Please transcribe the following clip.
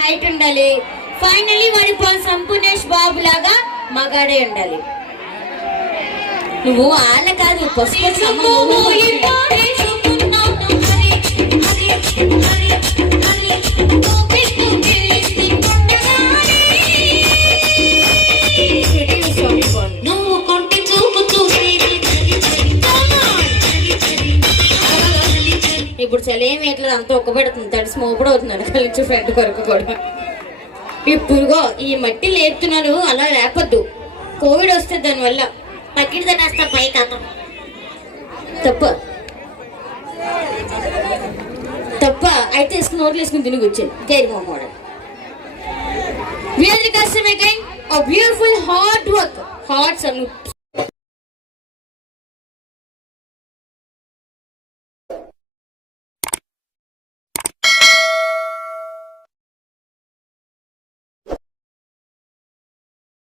Height ఉండాలి. Finally వాడి సంపూర్ణేష్ బాబు లాగా మగాడే ఉండాలి. నువ్వు వాళ్ళ కాదు పసుపు ఇప్పుడు చలి ఏమి ఎట్లేదు అంత ఒక్క పెడుతుంది తడిసి మోపుడు అవుతున్నాడు కలిసి ఫ్రెండ్ వరకు కూడా. ఇప్పుడుగో ఈ మట్టి లేపుతున్నాను అలా లేపద్దు. కోవిడ్ వస్తే దానివల్ల పక్కిడి తినేస్తా పై కాక. తప్ప. తప్ప అయితే వేసుకుని నోట్లు వేసుకుని తిని కూర్చొని గైర్ model We are the customer again. A beautiful hard work. Hard sanu